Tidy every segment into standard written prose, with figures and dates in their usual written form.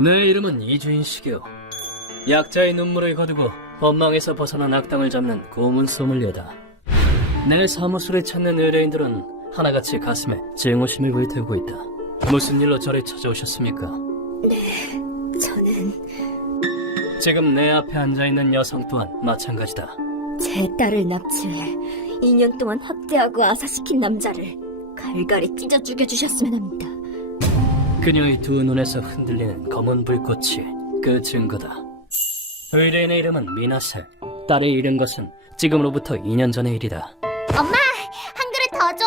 내 이름은 이주인식이요. 약자의 눈물을 거두고 법망에서 벗어난 악당을 잡는 고문 소믈리에다. 내 사무소를 찾는 의뢰인들은 하나같이 가슴에 증오심을 불태우고 있다. 무슨 일로 저를 찾아오셨습니까? 네, 저는 지금 내 앞에 앉아있는 여성 또한 마찬가지다. 제 딸을 납치해 2년 동안 학대하고 아사시킨 남자를 갈갈이 찢어 죽여주셨으면 합니다. 그녀의 두 눈에서 흔들리는 검은 불꽃이 그 증거다. 의뢰인의 이름은 미나세. 딸을 잃은 것은 지금으로부터 2년 전의 일이다. 엄마, 한 그릇 더 줘.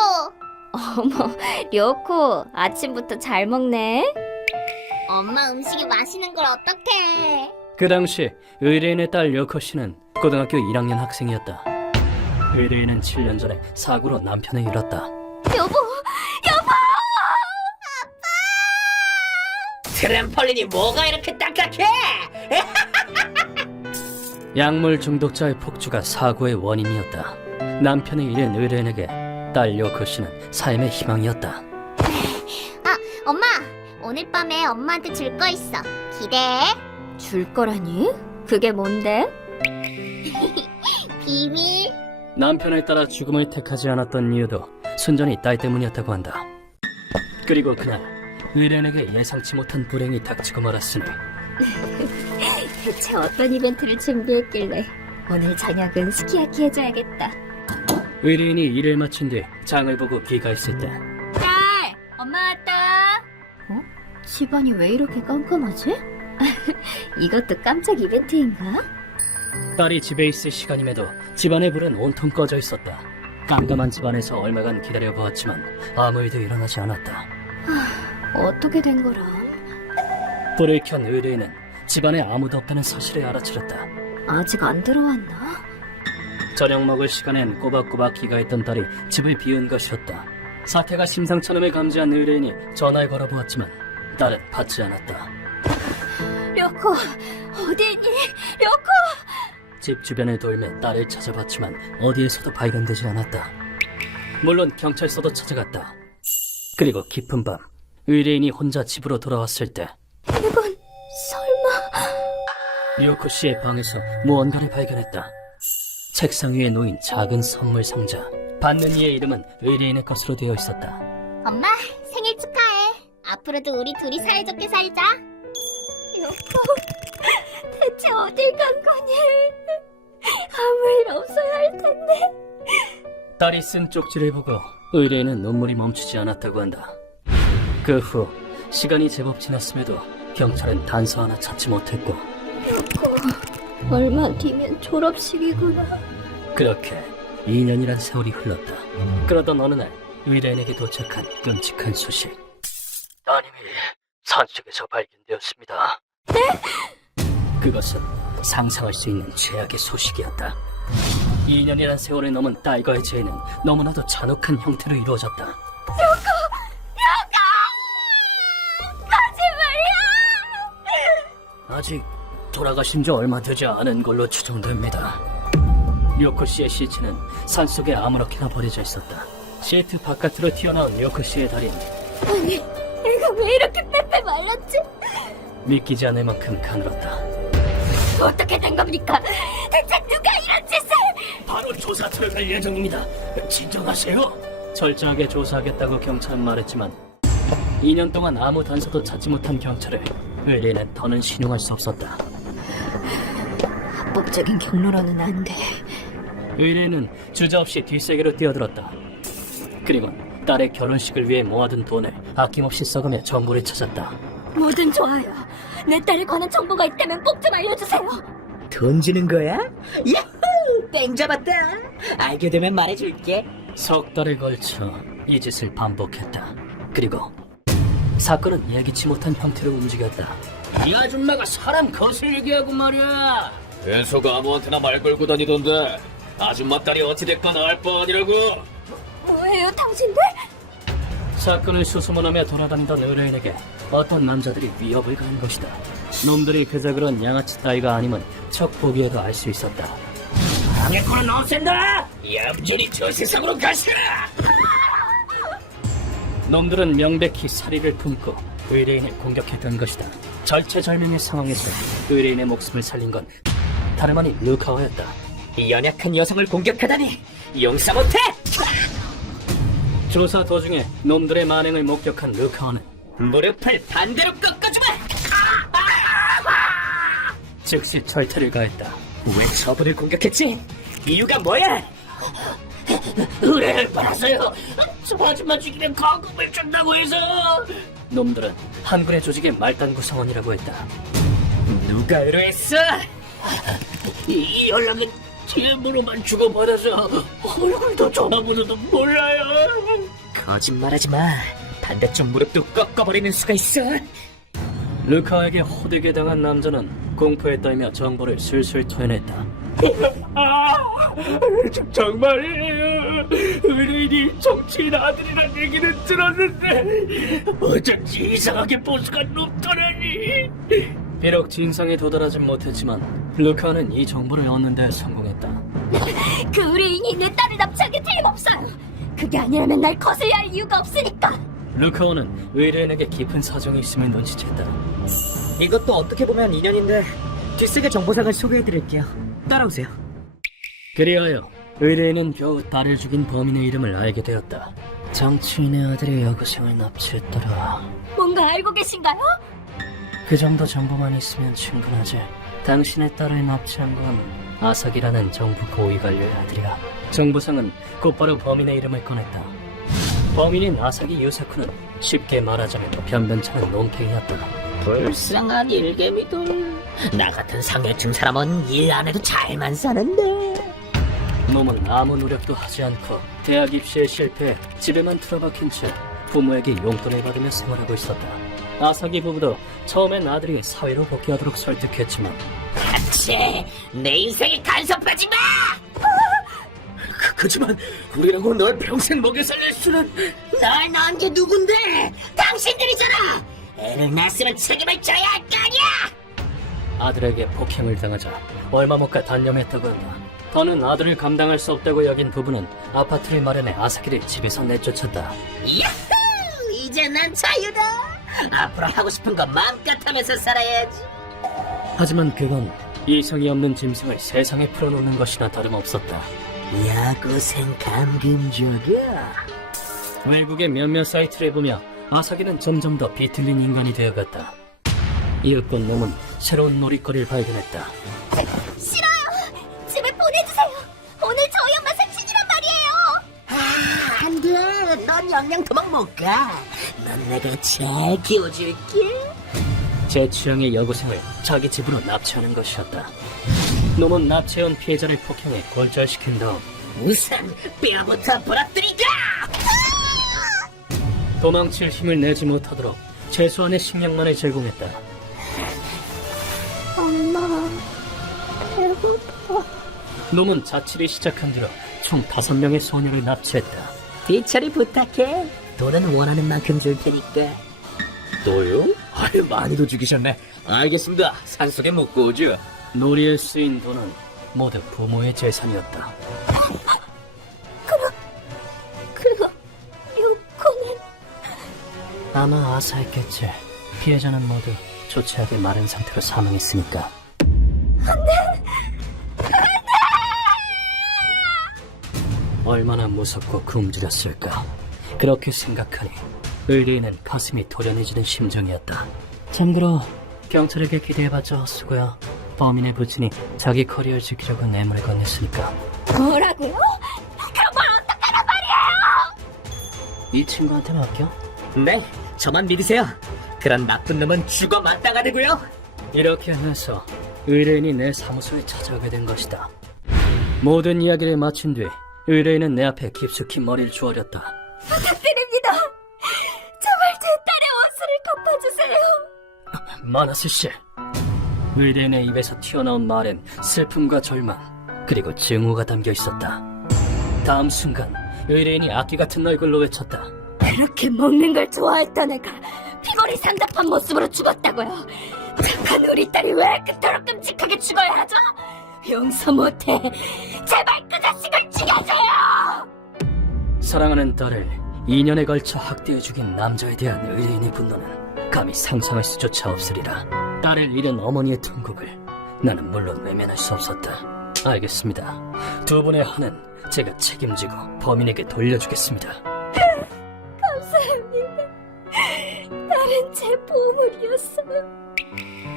어머, 료코 아침부터 잘 먹네. 엄마 음식이 맛있는 걸 어떡해. 그 당시 의뢰인의 딸 료코 씨는 고등학교 1학년 학생이었다. 의뢰인은 7년 전에 사고로 남편을 잃었다. 여보, 트램펄린이 뭐가 이렇게 딱딱해? 약물 중독자의 폭주가 사고의 원인이었다. 남편을 잃은 의뢰인에게 딸 료코 씨는 삶의 희망이었다. 아, 엄마, 오늘 밤에 엄마한테 줄 거 있어. 기대해. 줄 거라니? 그게 뭔데? 비밀. 남편을 따라 죽음을 택하지 않았던 이유도 순전히 딸 때문이었다고 한다. 그리고 그날 의뢰인에게 예상치 못한 불행이 닥치고 말았으니 대체 어떤 이벤트를 준비했길래 오늘 저녁은 스키야키 해줘야겠다. 의뢰인이 일을 마친 뒤 장을 보고 귀가했을 때 딸! 엄마 왔다! 어? 집안이 왜 이렇게 깜깜하지? 이것도 깜짝 이벤트인가? 딸이 집에 있을 시간임에도 집안의 불은 온통 꺼져 있었다. 깜깜한 집안에서 얼마간 기다려보았지만 아무 일도 일어나지 않았다. 어떻게 된 거라? 불을 켠 의뢰인은 집안에 아무도 없다는 사실을 알아차렸다. 아직 안 들어왔나? 저녁 먹을 시간엔 꼬박꼬박 귀가했던 딸이 집을 비운 것이었다. 사태가 심상치 않음을 감지한 의뢰인이 전화를 걸어보았지만 딸은 받지 않았다. 료코! 어디 있니? 료코! 집 주변을 돌며 딸을 찾아봤지만 어디에서도 발견되지 않았다. 물론 경찰서도 찾아갔다. 그리고 깊은 밤 의뢰인이 혼자 집으로 돌아왔을 때 이건 설마... 료코 씨의 방에서 무언가를 발견했다. 책상 위에 놓인 작은 선물 상자. 받는 이의 이름은 의뢰인의 것으로 되어 있었다. 엄마, 생일 축하해. 앞으로도 우리 둘이 사이좋게 살자. 료코... 대체 어딜 간 거니? 아무 일 없어야 할 텐데... 딸이 쓴 쪽지를 보고 의뢰인은 눈물이 멈추지 않았다고 한다. 그 후 시간이 제법 지났음에도 경찰은 단서 하나 찾지 못했고 얼마 뒤면 졸업식이구나. 그렇게 2년이란 세월이 흘렀다. 그러던 어느 날 의뢰인에게 도착한 끔찍한 소식. 따님이 산속에서 발견되었습니다. 네? 그것은 상상할 수 있는 최악의 소식이었다. 2년이란 세월을 넘은 딸과의 재해는 너무나도 잔혹한 형태로 이루어졌다. 아직 돌아가신 지 얼마 되지 않은 걸로 추정됩니다. 료코 씨의 시체는 산속에 아무렇게나 버려져 있었다. 시트 바깥으로 튀어나온 료코 씨의 다리는 아니, 애가 왜 이렇게 빼빼 말랐지? 믿기지 않을 만큼 가늘었다. 어떻게 된 겁니까? 대체 누가 이런 짓을? 바로 조사 들어갈 예정입니다. 진정하세요. 철저하게 조사하겠다고 경찰은 말했지만 2년 동안 아무 단서도 찾지 못한 경찰을 의뢰인은 더는 신용할 수 없었다. 합법적인 경로로는 안 돼. 의뢰인은 주저없이 뒷세계로 뛰어들었다. 그리고 딸의 결혼식을 위해 모아둔 돈을 아낌없이 써가며 정보를 찾았다. 뭐든 좋아요. 내 딸에 관한 정보가 있다면 꼭 좀 알려주세요. 돈 주는 거야? 야호! 뺑 잡았다. 알게 되면 말해줄게. 석 달에 걸쳐 이 짓을 반복했다. 그리고 사건은 예기치 못한 형태로 움직였다. 이 아줌마가 사람 거슬리게 하고 말이야. 벤소가 아무한테나 말 걸고 다니던데 아줌마 딸이 어찌됐건 알 바 아니라고. 뭐예요, 당신들? 사건을 수소문하며 돌아다니던 의뢰인에게 어떤 남자들이 위협을 가한 것이다. 놈들이 그저 그런 양아치 따위가 아님은 척 보기에도 알 수 있었다. 방해코는 없앤다. 얌전히 저 세상으로 가시라. 놈들은 명백히 사리를 품고 의뢰인을 공격했던 것이다. 절체절명의 상황에서 의뢰인의 목숨을 살린 건 다름 아닌 루카와였다. 이 연약한 여성을 공격하다니 용서 못해! 조사 도중에 놈들의 만행을 목격한 루카와는 무릎을 반대로 꺾어주마! 즉시 철퇴를 가했다. 왜 저분을 공격했지? 이유가 뭐야? 의뢰를 받았어요. 저 아줌마 죽이면 거금을 준다고 해서. 놈들은 한군의 조직의 말단 구성원이라고 했다. 누가 의뢰했어? 이 연락은 DM으로만 주고받아서 얼굴도 전화번호도 몰라요. 거짓말하지 마. 반대쪽 무릎도 꺾어버리는 수가 있어. 루카에게 호되게 당한 남자는 공포에 떨며 정보를 술술 토해냈다. 정말이에요. 의뢰인이 정치인 아들이란 얘기는 들었는데 어쩐지 이상하게 보수가 높더라니. 비록 진상에 도달하진 못했지만 루카는 이 정보를 얻는 데 성공했다. 그 의뢰인이 내 딸을 납치하게 틀림없어요. 그게 아니라면 날 거슬려 할 이유가 없으니까. 루카오는 의뢰인에게 깊은 사정이 있음을 눈치챘다. 이것도 어떻게 보면 인연인데 뒷세계 정보상을 소개해드릴게요. 따라오세요. 그리하여 의뢰인은 겨우 딸을 죽인 범인의 이름을 알게 되었다. 정치인의 아들이 여고생을 납치했더라. 뭔가 알고 계신가요? 그 정도 정보만 있으면 충분하지. 당신의 딸을 납치한 건 아삭이라는 정부 고위 관료의 아들이야. 정부상은 곧바로 범인의 이름을 꺼냈다. 범인인 아삭이 유사쿠는 쉽게 말하자면 변변찮은 논팽이였다. 불쌍한 일개미들. 나 같은 상여층 사람은 일 안 해도 잘만 사는데. 놈은 아무 노력도 하지 않고 대학 입시에 실패해 집에만 틀어박힌 채 부모에게 용돈을 받으며 생활하고 있었다. 아사기 부부도 처음엔 아들이 사회로 복귀하도록 설득했지만 치, 내 인생에 간섭하지 마! 그치만 우리라고 널 평생 먹여 살릴 수는. 날 낳은 게 누군데? 당신들이잖아! 애를 낳았으면 책임을 져야 할 거 아니야! 아들에게 폭행을 당하자 얼마 못 가 단념했다고 한다. 더는 아들을 감당할 수 없다고 여긴 부부는 아파트를 마련해 아사기를 집에서 내쫓았다. 야호! 이제 난 자유다! 앞으로 하고 싶은 거 마음껏 하면서 살아야지. 하지만 그건 이성이 없는 짐승을 세상에 풀어놓는 것이나 다름없었다. 야구생 감금족이야. 외국의 몇몇 사이트를 보며 아사기는 점점 더 비틀린 인간이 되어갔다. 이윽고 놈은 새로운 놀이거리를 발견했다. 싫어요. 집에 보내주세요. 오늘 저희 엄마 생신이란 말이에요. 안 돼. 넌 영영 도망 못 가. 넌 내가 잘 키워줄게. 제 취향의 여고생을 자기 집으로 납치하는 것이었다. 놈은 납치해온 피해자를 폭행해 골절시킨 다음 우선 뼈부터 부러뜨리자. 도망칠 힘을 내지 못하도록 최소한의 식량만을 제공했다. 엄마, 배고파. 놈은 자취를 시작한 뒤로 총 5명의 소녀를 납치했다. 뒤처리 부탁해. 돈은 원하는 만큼 줄 테니까. 또요? 아유, 많이도 죽이셨네. 알겠습니다. 산속에 묻고 오죠. 놀이에 쓰인 돈은 모두 부모의 재산이었다. 그럼 유코는 아마 아사했겠지. 피해자는 모두 조치하게 마른 상태로 사망했으니까. 얼마나 무섭고 굶주렸을까. 그렇게 생각하니 의뢰인은 가슴이 도련해지는 심정이었다. 참고로 경찰에게 기대해봤자 헛수고야. 범인의 부친이 자기 커리어를 지키려고 뇌물을 건넸으니까. 뭐라고요? 그럼 뭘 어떡하란 말이에요? 이 친구한테 맡겨? 네, 저만 믿으세요. 그런 나쁜 놈은 죽어 마땅하 되고요. 이렇게 해서 의뢰인이 내 사무소에 찾아오게 된 것이다. 모든 이야기를 마친 뒤 의뢰인은 내 앞에 깊숙이 머리를 조아렸다. 부탁드립니다. 제발 제 딸의 옷을 갚아주세요. 마나스 씨. 의뢰인의 입에서 튀어나온 말엔 슬픔과 절망 그리고 증오가 담겨 있었다. 다음 순간 의뢰인이 악기 같은 얼굴로 외쳤다. 그렇게 먹는 걸 좋아했던 애가 피골이 상잡한 모습으로 죽었다고요. 착한 우리 딸이 왜 그토록 끔찍하게 죽어야 하죠? 용서 못해. 제발 그 자식을 죽여줘요. 사랑하는 딸을 2년에 걸쳐 학대해 죽인 남자에 대한 의뢰인의 분노는 감히 상상할 수조차 없으리라. 딸을 잃은 어머니의 통곡을 나는 물론 외면할 수 없었다. 알겠습니다. 두 분의 한은 제가 책임지고 범인에게 돌려주겠습니다. 감사합니다. 딸은 제 보물이었어요.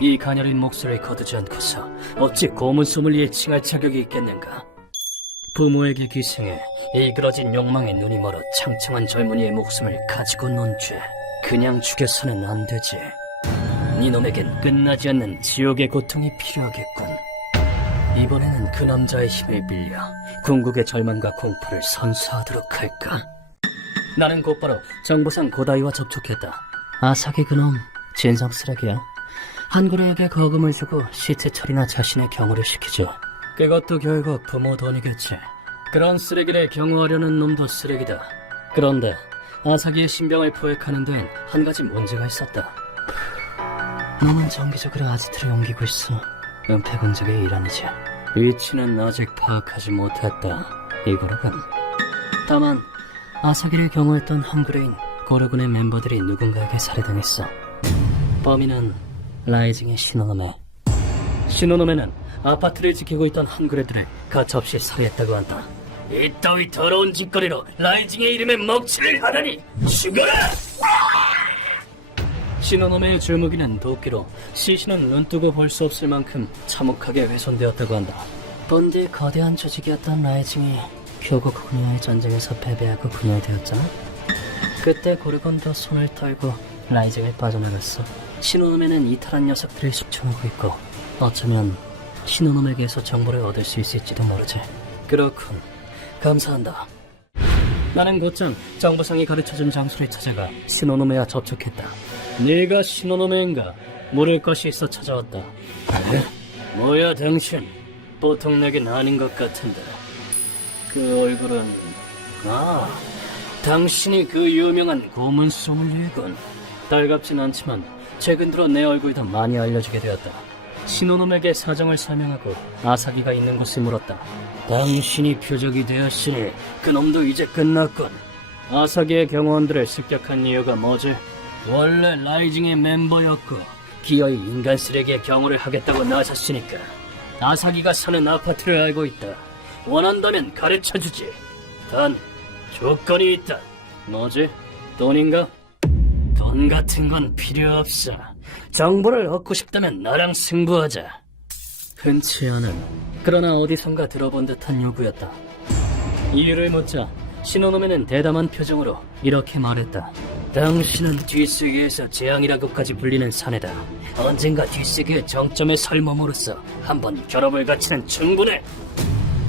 이 가녀린 목소리를 거두지 않고서 어찌 고문 소믈리에 칭할 자격이 있겠는가? 부모에게 기생해 일그러진 욕망에 눈이 멀어 창창한 젊은이의 목숨을 가지고 논 죄, 그냥 죽여서는 안 되지. 니놈에겐 끝나지 않는 지옥의 고통이 필요하겠군. 이번에는 그 남자의 힘을 빌려 궁극의 절망과 공포를 선사하도록 할까? 나는 곧바로 정보상 고다이와 접촉했다. 아사기 그놈 진상 쓰레기야. 한구레에게 거금을 주고 시체 처리나 자신의 경호를 시키죠. 그것도 결국 부모 돈이겠지. 그런 쓰레기를 경호하려는 놈도 쓰레기다. 그런데 아사기의 신병을 포획하는 데엔 한 가지 문제가 있었다. 놈은 정기적으로 아지트를 옮기고 있어. 은폐군적의 일환이지. 위치는 아직 파악하지 못했다. 이거로군. 다만 아사기를 경호했던 한구레인 고르군의 멤버들이 누군가에게 살해당했어. 범인은 라이징의 신호놈에. 신호놈에는 아파트를 지키고 있던 한구레들을 가차없이 살해했다고 한다. 이따위 더러운 짓거리로 라이징의 이름에 먹칠을 하다니 죽어라! 신호놈의 줄무기는 도끼로 시신은 눈뜨고 볼 수 없을 만큼 참혹하게 훼손되었다고 한다. 본디 거대한 조직이었던 라이징이 교국 훈야의 전쟁에서 패배하고 분열되었잖아. 그때 고르곤도 손을 떨고 라이징을 빠져나갔어. 신호놈에는 이탈한 녀석들을 숙청하고 있고 어쩌면 신호놈에게서 정보를 얻을 수 있을지도 모르지. 그렇군. 감사한다. 나는 곧장 정보상이 가르쳐준 장소를 찾아가 신호놈에와 접촉했다. 네가 신호놈인가? 물을 것이 있어 찾아왔다. 에? 뭐야 당신? 보통 내겐 아닌 것 같은데. 그 얼굴은... 당신이 그 유명한 고문 소믈리에군. 달갑진 않지만 최근 들어 내 얼굴도 많이 알려지게 되었다. 신호놈에게 사정을 설명하고 아사기가 있는 곳을 물었다. 당신이 표적이 되었으니 그놈도 이제 끝났군. 아사기의 경호원들을 습격한 이유가 뭐지? 원래 라이징의 멤버였고 기어이 인간 쓰레기의 경호를 하겠다고 나섰으니까. 아사기가 사는 아파트를 알고 있다. 원한다면 가르쳐주지. 단 조건이 있다. 뭐지? 돈인가? 돈 같은 건 필요 없어. 정보를 얻고 싶다면 나랑 승부하자. 흔치 않은, 그러나 어디선가 들어본 듯한 요구였다. 이유를 묻자 신호놈에는 대담한 표정으로 이렇게 말했다. 당신은 뒷세계에서 재앙이라고까지 불리는 사내다. 언젠가 뒷세계의 정점에 설 몸으로써 한번 결합을 갖추는 충분해.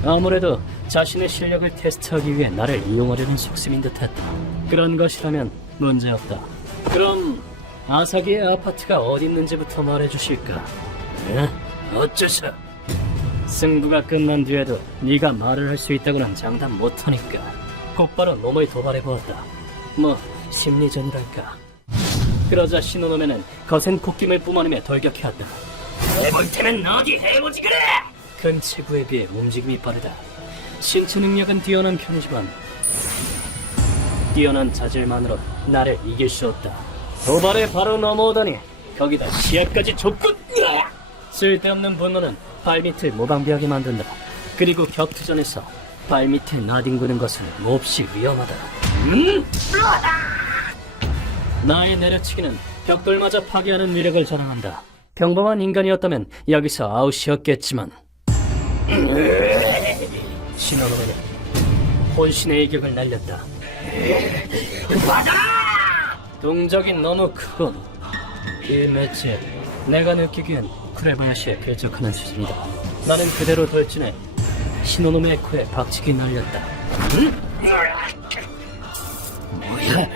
아무래도 자신의 실력을 테스트하기 위해 나를 이용하려는 속셈인 듯했다. 그런 것이라면 문제없다. 그럼 아사기의 아파트가 어디 있는지부터 말해주실까? 에? 어째서? 승부가 끝난 뒤에도 네가 말을 할 수 있다고는 장담 못하니까 곧바로 놈을 도발해보았다. 뭐 심리전이랄까. 그러자 신호놈에는 거센 콧김을 뿜어내며 돌격해왔다. 해볼 테면 어디 해보지 그래! 큰 체구에 비해 움직임이 빠르다. 신체 능력은 뛰어난 편이지만 뛰어난 자질만으로 나를 이길 수 없다. 도발에 바로 넘어오다니 거기다 시야까지 좁군. 쓸데없는 분노는 발밑을 모방비하게 만든다. 그리고 격투전에서 발밑에 나뒹구는 것은 몹시 위험하다. 나의 내려치기는 벽돌마저 파괴하는 위력을 자랑한다. 평범한 인간이었다면 여기서 아웃이었겠지만 신호놈에는 혼신의 일격을 날렸다. 동작이 너무 크군. 일매째 내가 느끼기엔 쿠레바야시에 배척하는 수준이다. 나는 그대로 돌진해 신호놈의 코에 박치기 날렸다. 뭐야,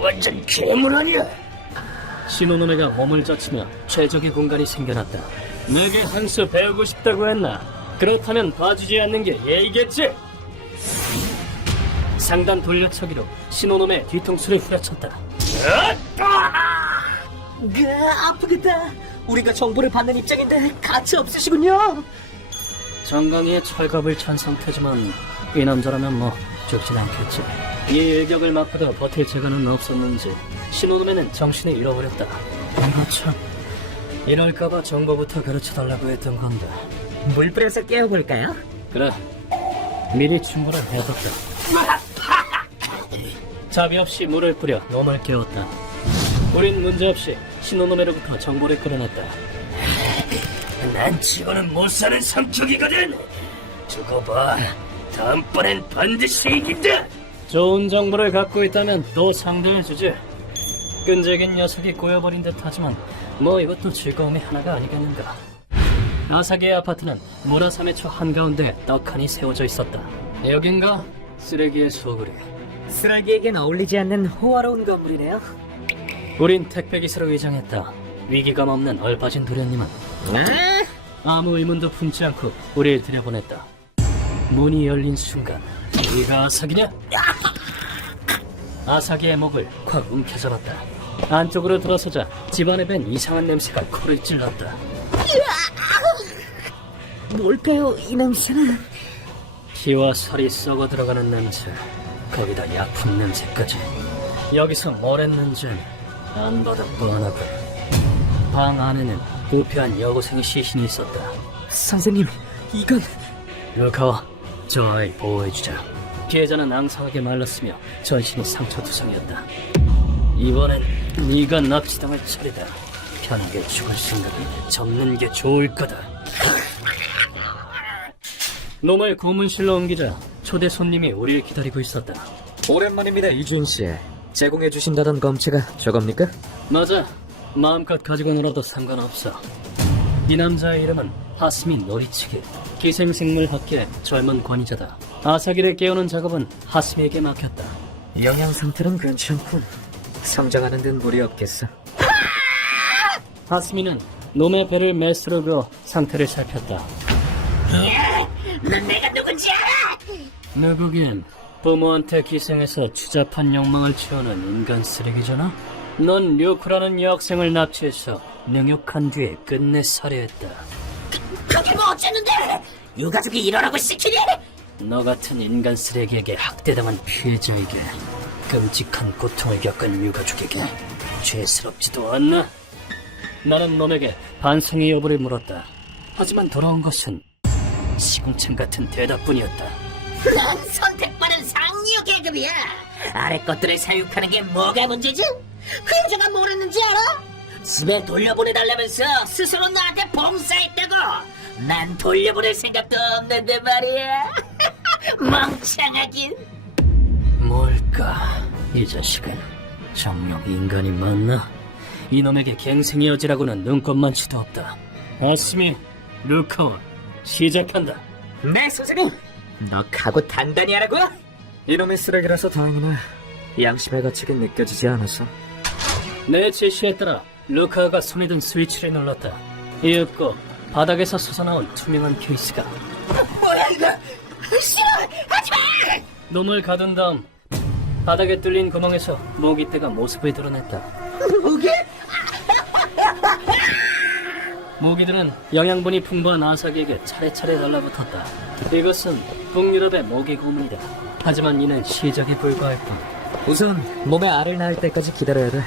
완전 괴물 아니야? 신호놈의가 몸을 젖히며 최적의 공간이 생겨났다. 내게 한 수 배우고 싶다고 했나? 그렇다면 봐주지 않는 게 예의겠지? 상단 돌려차기로 신호놈의 뒤통수를 후려쳤다. 아프겠다. 우리가 정보를 받는 입장인데 가치 없으시군요. 정강이의 철갑을 찬 상태지만 이 남자라면 뭐 죽진 않겠지. 이 일격을 맞고도 버틸 재간은 없었는지 신호놈에는 정신을 잃어버렸다. 이거 참 이럴까봐 정보부터 가르쳐달라고 했던 건데. 물 뿌려서 깨워볼까요? 그래, 미리 충고를 해뒀다. 자비 없이 물을 뿌려 놈을 깨웠다. 우린 문제없이 신호놈에로부터 정보를 끌어냈다. 난 치고는 못 사는 성격이거든. 두고 봐, 다음번엔 반드시 이긴다. 좋은 정보를 갖고 있다면 또 상대해주지. 끈질긴 녀석이 꼬여버린 듯 하지만 뭐 이것도 즐거움의 하나가 아니겠는가. 아사기의 아파트는 모라사메초 한가운데 떡하니 세워져 있었다. 여긴가? 쓰레기의 소굴이. 쓰레기에겐 어울리지 않는 호화로운 건물이네요. 우린 택배기사로 위장했다. 위기감 없는 얼빠진 도련님은 아무 의문도 품지 않고 우리를 들여보냈다. 문이 열린 순간, 네가 아사기냐? 아사기의 목을 콱 움켜잡았다. 안쪽으로 들어서자 집안에 밴 이상한 냄새가 코를 찔렀다. 뭘까요, 이 냄새는? 피와 살이 썩어 들어가는 냄새, 거기다 약품 냄새까지. 여기서 뭘 했는지 안 봐도 뻔하고. 방 안에는 부패한 여고생의 시신이 있었다. 선생님, 이건... 루카와 저 아이 보호해주자. 피해자는 앙상하게 말랐으며 전신이 상처투성이었다. 이번엔 네가 납치당할 차례다. 편하게 죽을 생각을 접는 게 좋을 거다. 놈을 고문실로 옮기자 초대 손님이 우리를 기다리고 있었다. 오랜만입니다, 이준 씨. 제공해 주신다던 검체가 저겁니까? 맞아. 마음껏 가지고 놀아도 상관없어. 이 남자의 이름은 하스미 노리치기. 기생생물학계의 젊은 권위자다. 아사기를 깨우는 작업은 하스미에게 맡겼다. 영양 상태는 괜찮군. 성장하는 데는 무리 없겠어. 하스미는 놈의 배를 메스로 그어 상태를 살폈다. 넌 내가 누군지 알아? 누구긴 부모한테 기생해서 추잡한 욕망을 채우는 인간 쓰레기잖아? 넌 류크라는 여학생을 납치해서 능욕한 뒤에 끝내 살해했다. 그게 뭐 어쨌는데? 유가족이 이러라고 시키니? 너 같은 인간 쓰레기에게 학대당한 피해자에게, 끔찍한 고통을 겪은 유가족에게 죄스럽지도 않나? 나는 놈에게 반성의 여부를 물었다. 하지만 돌아온 것은 시궁창 같은 대답뿐이었다. 난 선택받은 상류 계급이야. 아래 것들을 사육하는 게 뭐가 문제지? 그 여자가 뭘 했는지 알아? 집에 돌려보내달라면서 스스로 나한테 봉사했다고. 난 돌려보낼 생각도 없는데 말이야. 멍청하긴. 뭘까? 이 자식은 정녕 인간이 맞나? 이놈에게 갱생의 여지라고는 눈꼽만치도 없다. 아스미, 루카와 시작한다. 네, 선생님. 너 각오 단단히 하라고? 이놈의 쓰레기라서 다행이네. 양심의 가책이 느껴지지 않아서. 내 지시에 따라 루카가 손에 든 스위치를 눌렀다. 이윽고 바닥에서 솟아나온 투명한 케이스가. 뭐야 이거? 싫어! 하지마! 놈을 가둔 다음 바닥에 뚫린 구멍에서 모기떼가 모습을 드러냈다. 뭐게? 모기들은 영양분이 풍부한 아사기에게 차례차례 달라붙었다. 이것은 북유럽의 모기 고문이다. 하지만 이는 시작에 불과할 뿐. 우선 몸에 알을 낳을 때까지 기다려야 돼.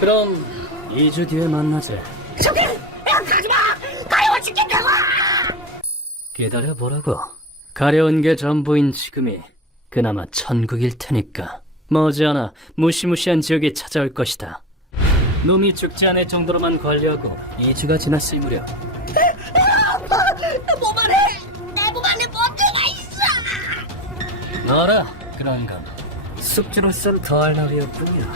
그럼 2주 뒤에 만나자. 저기! 가지마! 가려워 죽겠다고! 기다려보라고. 가려운 게 전부인 지금이 그나마 천국일 테니까. 머지않아 무시무시한 지역이 찾아올 것이다. 놈이 죽지 않을 정도로만 관리하고 2주가 지났을 무렵, 몸 안에! 내 몸 안에 뭔데가 있어! 너라 그런 건. 숙주로선 더할 나위였군요.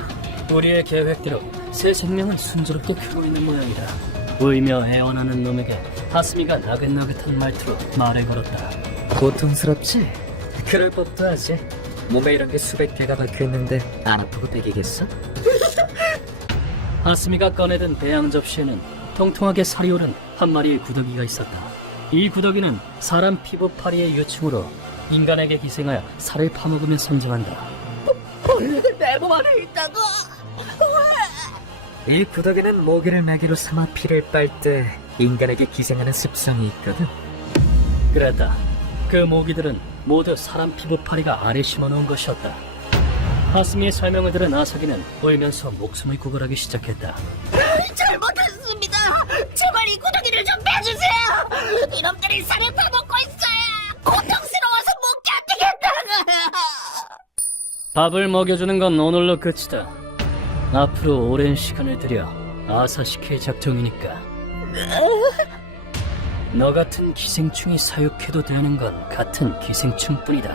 우리의 계획대로 새 생명은 순조롭게 크고 있는 모양이다. 울며 애원하는 놈에게 하스미가 나긋나긋한 말투로 말을 걸었다. 고통스럽지? 그럴 법도 하지. 몸에 이런 게 수백 개가 박혀있는데 안 아프고 되겠어? 하스미가 꺼내든 배양 접시에는 통통하게 살이 오른 한 마리의 구더기가 있었다. 이 구더기는 사람 피부 파리의 요충으로 인간에게 기생하여 살을 파먹으며 성장한다. 내 몸 안에 있다고! 이 구더기는 모기를 먹이로 삼아 피를 빨 때 인간에게 기생하는 습성이 있거든. 그랬다. 그 모기들은 모두 사람 피부 파리가 알에 심어놓은 것이었다. 하스미의 설명을 들은 아사기는 울면서 목숨을 구걸하기 시작했다. 잘못했습니다! 제 밥을 먹여주는 건 오늘로 끝이다. 앞으로 오랜 시간을 들여 아사시킬 작정이니까. 너 같은 기생충이 사육해도 되는 건 같은 기생충뿐이다.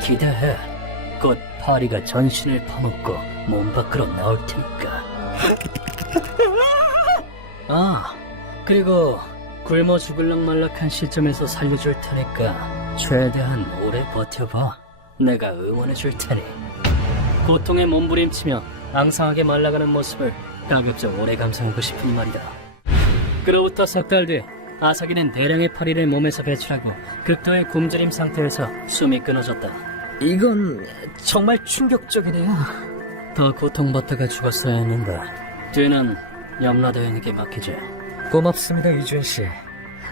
기대해. 곧 파리가 전신을 파먹고 몸 밖으로 나올 테니까. 아, 그리고 굶어 죽을락 말락한 시점에서 살려줄 테니까 최대한 오래 버텨봐. 내가 응원해줄 테니. 고통에 몸부림치며 앙상하게 말라가는 모습을 가급적 오래 감상하고 싶은 말이다. 그로부터 석 달 뒤 아사기는 대량의 파리를 몸에서 배출하고 극도의 굶주림 상태에서 숨이 끊어졌다. 이건 정말 충격적이네요. 더 고통받다가 죽었어야 했는데 뒤는 염라대왕에게 맡기지. 고맙습니다, 이준 씨.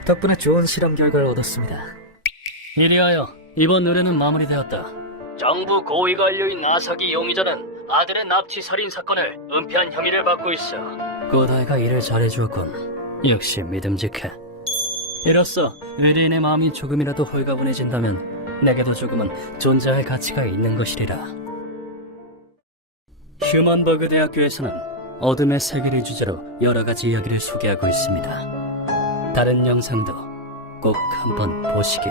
덕분에 좋은 실험 결과를 얻었습니다. 이리하여 이번 의뢰는 마무리되었다. 정부 고위 관료인 아사기 용의자는 아들의 납치 살인 사건을 은폐한 혐의를 받고 있어. 고다이가 일을 잘해주었군. 역시 믿음직해. 이로써 의뢰인의 마음이 조금이라도 홀가분해진다면 내게도 조금은 존재할 가치가 있는 것이리라. 휴먼버그 대학교에서는 어둠의 세계를 주제로 여러 가지 이야기를 소개하고 있습니다. 다른 영상도 꼭 한번 보시길.